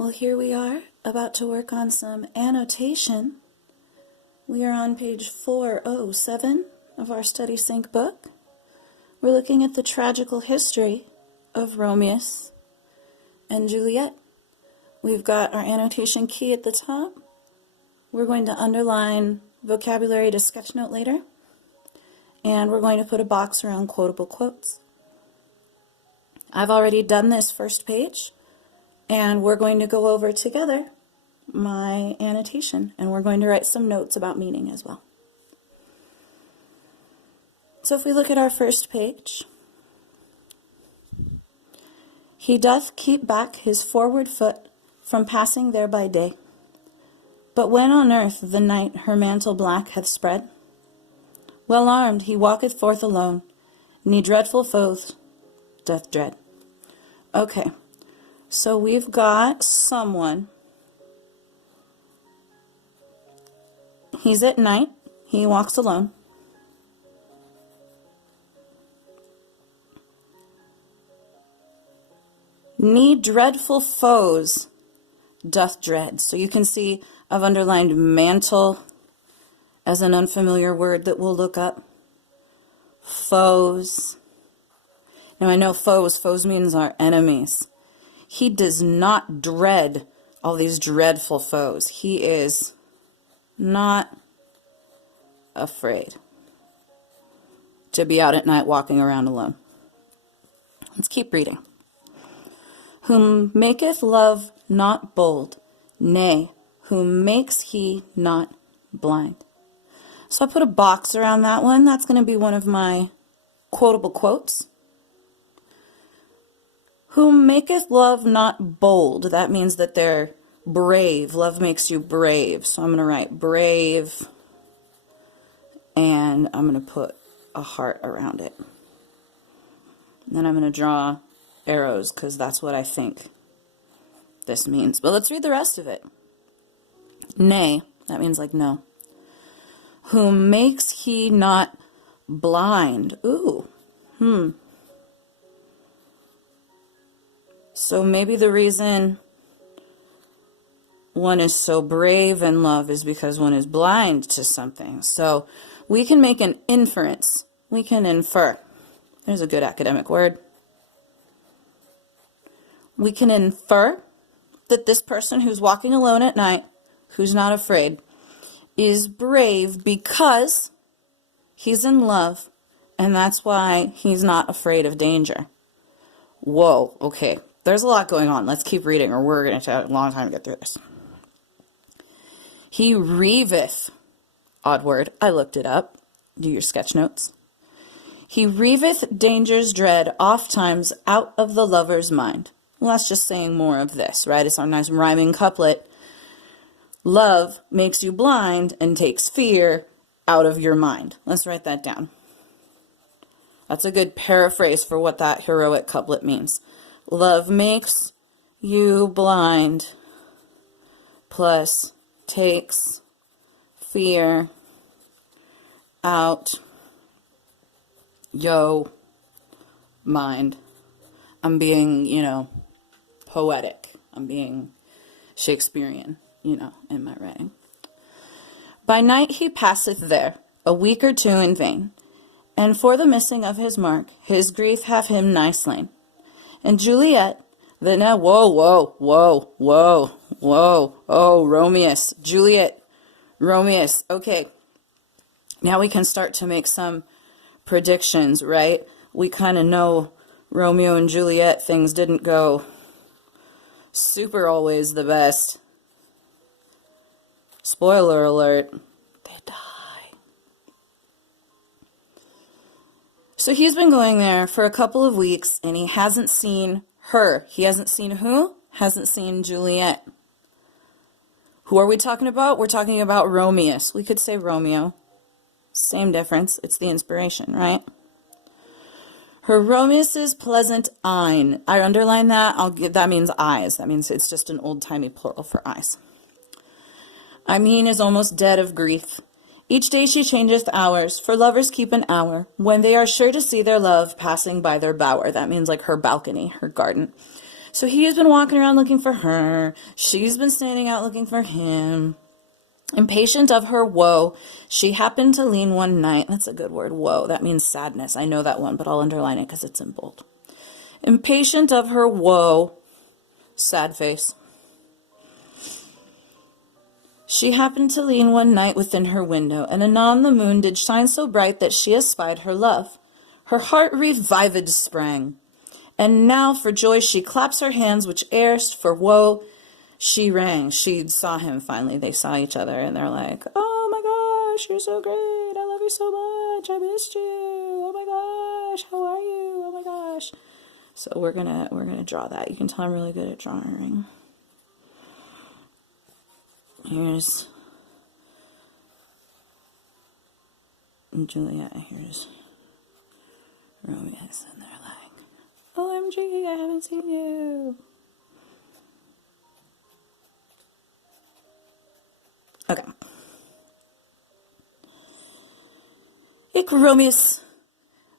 Well, here we are, about to work on some annotation. We are on page 407 of our Study Sync book. We're looking at the tragical history of Romeus and Juliet. We've got our annotation key at the top. We're going to underline vocabulary to sketchnote later. And we're going to put a box around quotable quotes. I've already done this first page, and we're going to go over together my annotation, and we're going to write some notes about meaning as well. So if we look at our first page, he doth keep back his forward foot from passing there by day. But when on earth the night her mantle black hath spread, well armed he walketh forth alone, ne dreadful foes doth dread. Okay, so we've got someone. He's at night. He walks alone. Ne dreadful foes doth dread. So you can see I've underlined mantle as an unfamiliar word that we'll look up. Foes. Now I know foes means our enemies. He does not dread all these dreadful foes. He is not afraid to be out at night walking around alone. Let's keep reading. Whom maketh love not bold, nay, whom makes he not blind. So I put a box around that one. That's going to be one of my quotable quotes. Whom maketh love not bold. That means that they're brave. Love makes you brave. So I'm going to write brave, and I'm going to put a heart around it. And then I'm going to draw arrows because that's what I think this means. But let's read the rest of it. Nay, that means like no. Whom makes he not blind. Ooh, So maybe the reason one is so brave in love is because one is blind to something. So we can make an inference. We can infer. There's a good academic word. We can infer that this person who's walking alone at night, who's not afraid, is brave because he's in love, and that's why he's not afraid of danger. Whoa, okay. There's a lot going on. Let's keep reading, or we're going to take a long time to get through this. He reaveth, odd word, I looked it up. Do your sketch notes. He reaveth danger's dread oft times out of the lover's mind. Well, that's just saying more of this, right? It's our nice rhyming couplet. Love makes you blind and takes fear out of your mind. Let's write that down. That's a good paraphrase for what that heroic couplet means. Love makes you blind plus takes fear out yo mind. I'm being, poetic. I'm being Shakespearean, in my writing. By night he passeth there, a week or two in vain, and for the missing of his mark, his grief hath him nigh slain. And Juliet, oh, Romeus, Juliet, Romeus. Okay, now we can start to make some predictions, right? We kind of know Romeo and Juliet, things didn't go super always the best. Spoiler alert, they die. So he's been going there for a couple of weeks, and he hasn't seen her. He hasn't seen who? Hasn't seen Juliet. Who are we talking about? We're talking about Romeus. We could say Romeo. Same difference. It's the inspiration, right? Her Romeus's pleasant eyne. I underline that. That means eyes. That means it's just an old-timey plural for eyes. I mean is almost dead of grief. Each day she changeth hours, for lovers keep an hour, when they are sure to see their love passing by their bower. That means like her balcony, her garden. So he has been walking around looking for her. She's been standing out looking for him. Impatient of her woe, she happened to lean one night. That's a good word, woe. That means sadness. I know that one, but I'll underline it because it's in bold. Impatient of her woe, sad face. She happened to lean one night within her window, and anon the moon did shine so bright that she espied her love. Her heart revived sprang, and now for joy she claps her hands, which erst for woe she rang. She saw him finally. They saw each other, and they're like, oh my gosh, you're so great. I love you so much. I missed you. Oh my gosh, how are you? Oh my gosh. So we're gonna draw that. You can tell I'm really good at drawing. Here's Juliet. Here's Romeus, and they're like, OMG, I haven't seen you. Okay. Ik Romeus,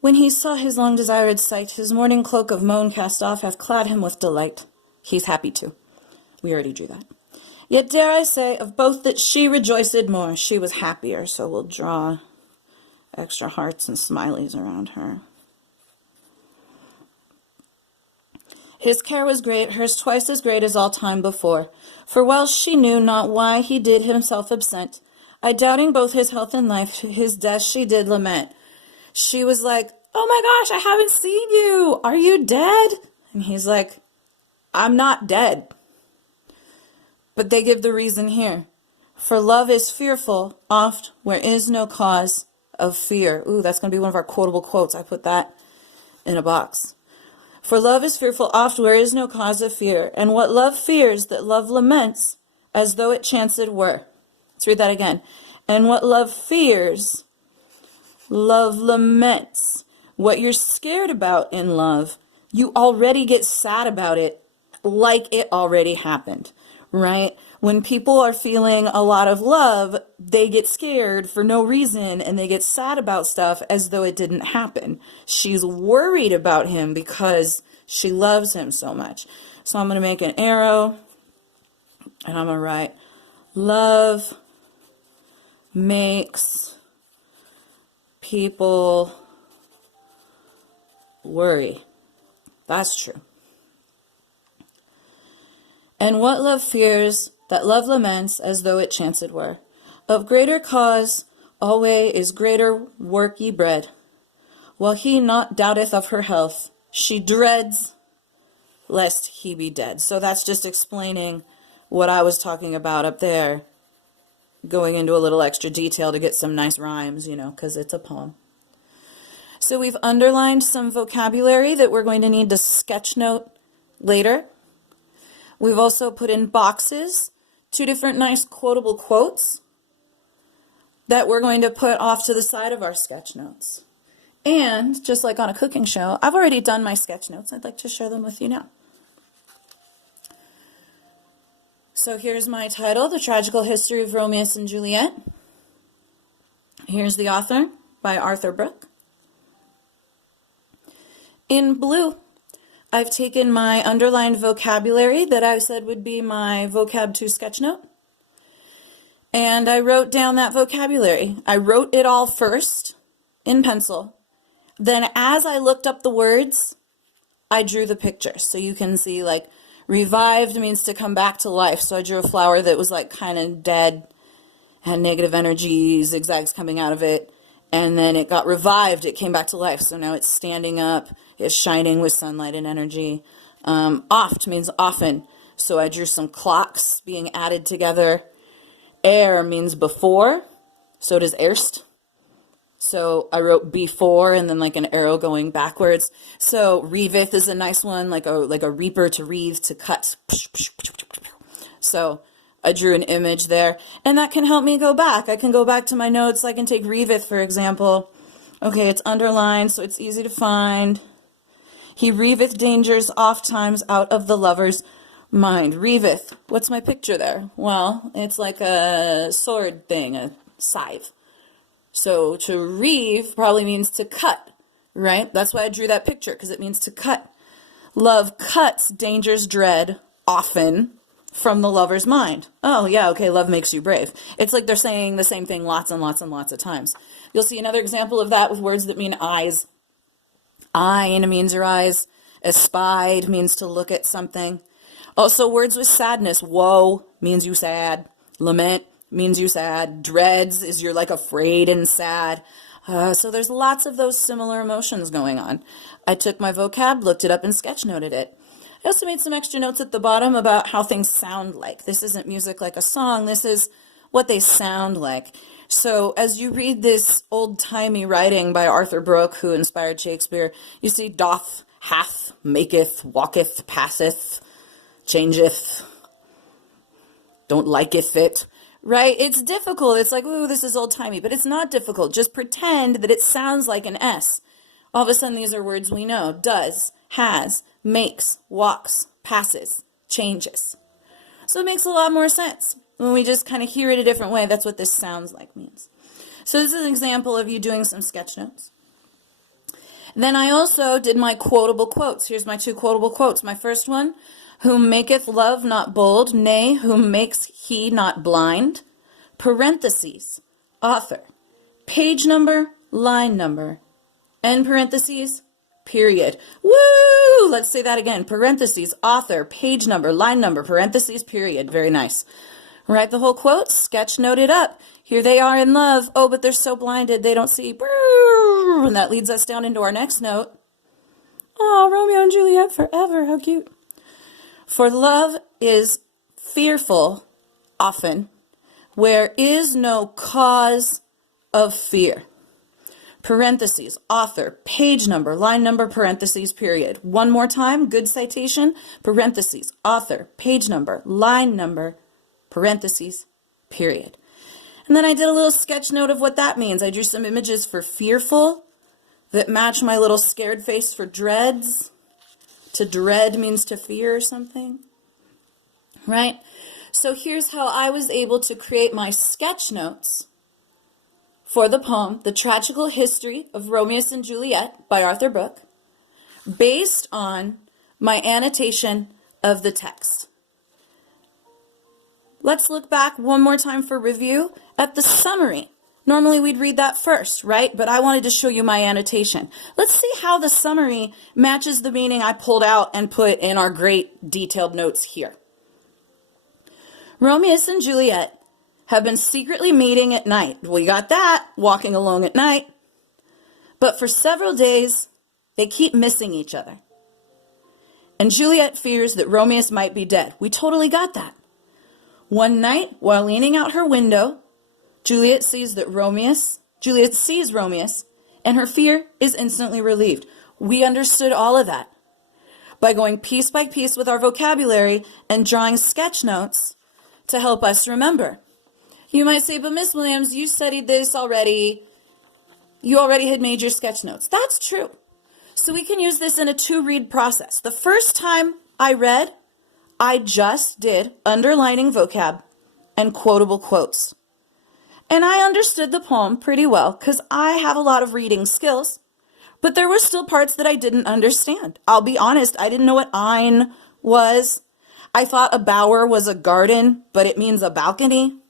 when he saw his long-desired sight, his morning cloak of moan cast off hath clad him with delight. He's happy too. We already drew that. Yet dare I say, of both that she rejoiced more. She was happier, so we'll draw extra hearts and smileys around her. His care was great, hers twice as great as all time before. For while she knew not why he did himself absent, I doubting both his health and life, his death she did lament. She was like, oh my gosh, I haven't seen you. Are you dead? And he's like, I'm not dead. But they give the reason here. For love is fearful, oft where is no cause of fear. Ooh, that's going to be one of our quotable quotes. I put that in a box. For love is fearful, oft where is no cause of fear. And what love fears, that love laments, as though it chanced were. Let's read that again. And what love fears, love laments. What you're scared about in love, you already get sad about it like it already happened. Right? When people are feeling a lot of love, they get scared for no reason and they get sad about stuff as though it didn't happen. She's worried about him because she loves him so much. So I'm going to make an arrow and I'm going to write, love makes people worry. That's true. And what love fears, that love laments, as though it chanced were. Of greater cause, alway is greater work ye bred. While he not doubteth of her health, she dreads lest he be dead. So that's just explaining what I was talking about up there, going into a little extra detail to get some nice rhymes, because it's a poem. So we've underlined some vocabulary that we're going to need to sketch note later. We've also put in boxes, 2 different nice quotable quotes that we're going to put off to the side of our sketch notes. And just like on a cooking show, I've already done my sketch notes. I'd like to share them with you now. So here's my title, The Tragical History of Romeus and Juliet. Here's the author, by Arthur Brooke. In blue, I've taken my underlined vocabulary that I said would be my vocab 2 sketch note, and I wrote down that vocabulary. I wrote it all first in pencil. Then as I looked up the words, I drew the picture. So you can see, like, revived means to come back to life. So I drew a flower that was like kind of dead, had negative energy, zigzags coming out of it. And then it got revived, it came back to life. So now it's standing up, it's shining with sunlight and energy. Oft means often. So I drew some clocks being added together. Ere means before, so does erst. So I wrote before and then like an arrow going backwards. So reaveth is a nice one, like a reaper, to reeve, to cut. So I drew an image there, and that can help me go back. I can go back to my notes. I can take reaveth, for example. Okay, it's underlined, so it's easy to find. He reaveth dangers oft times out of the lover's mind. Reaveth. What's my picture there? Well, it's like a sword thing, a scythe. So to reeve probably means to cut, right? That's why I drew that picture, because it means to cut. Love cuts dangers dread often from the lover's mind. Oh, yeah, okay, love makes you brave. It's like they're saying the same thing lots and lots and lots of times. You'll see another example of that with words that mean eyes. Ein means your eyes. Espied means to look at something. Also, words with sadness. Woe means you sad. Lament means you sad. Dreads is you're like afraid and sad. So there's lots of those similar emotions going on. I took my vocab, looked it up, and sketchnoted it. I also made some extra notes at the bottom about how things sound like. This isn't music like a song. This is what they sound like. So as you read this old-timey writing by Arthur Brooke, who inspired Shakespeare, you see doth, hath, maketh, walketh, passeth, changeth, don't liketh it, right? It's difficult. It's like, ooh, this is old-timey, but it's not difficult. Just pretend that it sounds like an S. All of a sudden, these are words we know. Does, has, makes, walks, passes, changes. So it makes a lot more sense. When we just kind of hear it a different way, that's what this sounds like means. So this is an example of you doing some sketch notes. Then I also did my quotable quotes. Here's my 2 quotable quotes. My first one, whom maketh love not bold, nay, whom makes he not blind, parentheses, author, page number, line number, end parentheses, period. Woo! Let's say that again. Parentheses, author, page number, line number, parentheses, period. Very nice. Write the whole quote, sketch note it up. Here they are in love. Oh, but they're so blinded they don't see. And that leads us down into our next note. Oh, Romeo and Juliet forever. How cute. For love is fearful often, where is no cause of fear. Parentheses, author, page number, line number, parentheses, period. One more time, good citation, parentheses, author, page number, line number, parentheses, period. And then I did a little sketch note of what that means. I drew some images for fearful that match my little scared face for dreads. To dread means to fear or something, right? So here's how I was able to create my sketch notes for the poem, The Tragical History of Romeus and Juliet by Arthur Brooke, based on my annotation of the text. Let's look back one more time for review at the summary. Normally we'd read that first, right? But I wanted to show you my annotation. Let's see how the summary matches the meaning I pulled out and put in our great detailed notes here. Romeus and Juliet have been secretly meeting at night. We got that, walking alone at night. But for several days, they keep missing each other. And Juliet fears that Romeus might be dead. We totally got that. One night, while leaning out her window, Juliet sees Romeus, and her fear is instantly relieved. We understood all of that by going piece by piece with our vocabulary and drawing sketch notes to help us remember. You might say, but Miss Williams, you studied this already. You already had made your sketch notes. That's true. So we can use this in a 2-read process. The first time I read, I just did underlining vocab and quotable quotes. And I understood the poem pretty well because I have a lot of reading skills, but there were still parts that I didn't understand. I'll be honest, I didn't know what ein was. I thought a bower was a garden, but it means a balcony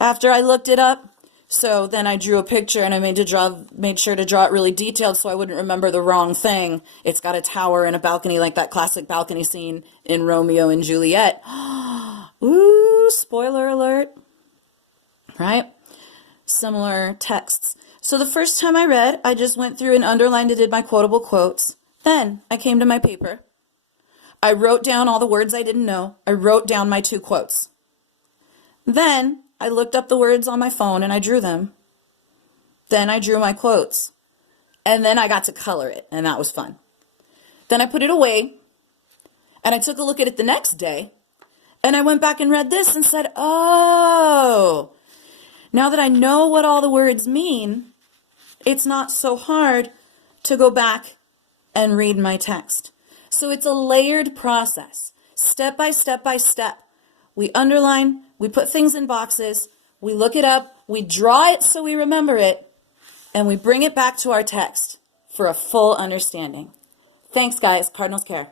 after I looked it up. So then I drew a picture and I made sure to draw it really detailed so I wouldn't remember the wrong thing. It's got a tower and a balcony like that classic balcony scene in Romeo and Juliet. Ooh, spoiler alert. Right? Similar texts. So the first time I read, I just went through and underlined and did my quotable quotes. Then I came to my paper. I wrote down all the words I didn't know. I wrote down my 2 quotes. Then I looked up the words on my phone and I drew them. Then I drew my quotes. And then I got to color it, and that was fun. Then I put it away, and I took a look at it the next day, and I went back and read this and said, oh, now that I know what all the words mean, it's not so hard to go back and read my text. So it's a layered process, step by step by step. We underline, we put things in boxes, we look it up, we draw it so we remember it, and we bring it back to our text for a full understanding. Thanks, guys. Cardinals care.